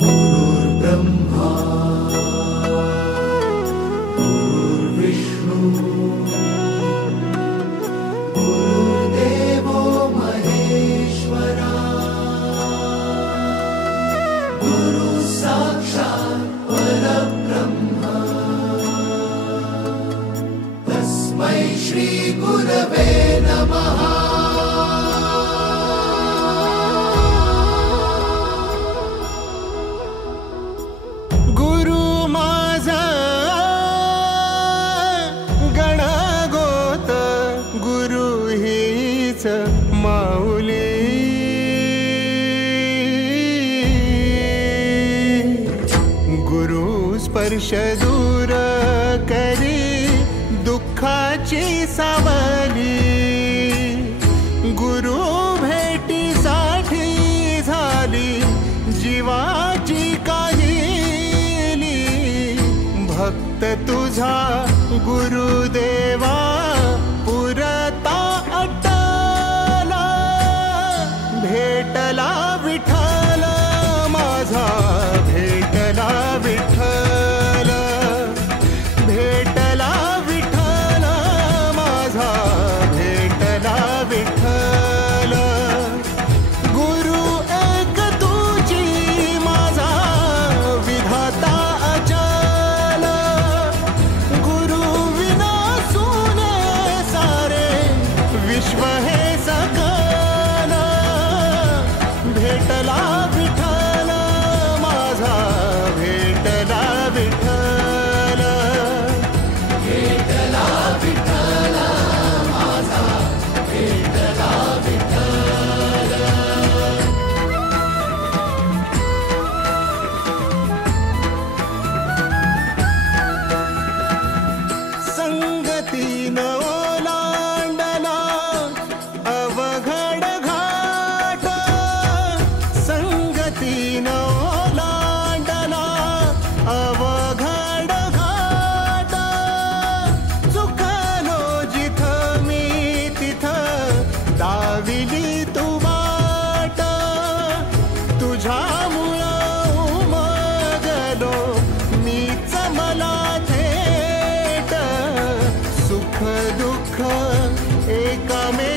गुरुर्ब्रह्मा गुरुर्विष्णू गुरुर्देवो महेश्वरा गुरु साक्षात् परब्रह्म तस्मै श्री गुरवे नमः। माऊली गुरु स्पर्श दूर करी दुःखाची सावली, गुरु भेटीसाठी झाली जीवाची काहिली। भक्त तुझा गुरुदेवा पुरता भेटला विठ्ठल माझा, भेटला विठ्ठल, भेटला विठ्ठल माझा, भेटला विठ्ठल। गुरु एक तुझी माझा विधाता अचल, गुरु विना सुने सारे विश्व हे सकल। भेटला विठ्ठल माझा, भेटला विठ्ठल, भेटला विठ्ठल माझा, भेटला विठ्ठल। संगतीन ओलांडला अवघड घाट, संगतीन ओलांडला अवघड घाट। चुकलो जिथं मी तिथं दाविली तू वाट, तुझ्यामुळं उमगलो मीच मला थेट। सुख दुःख एकामे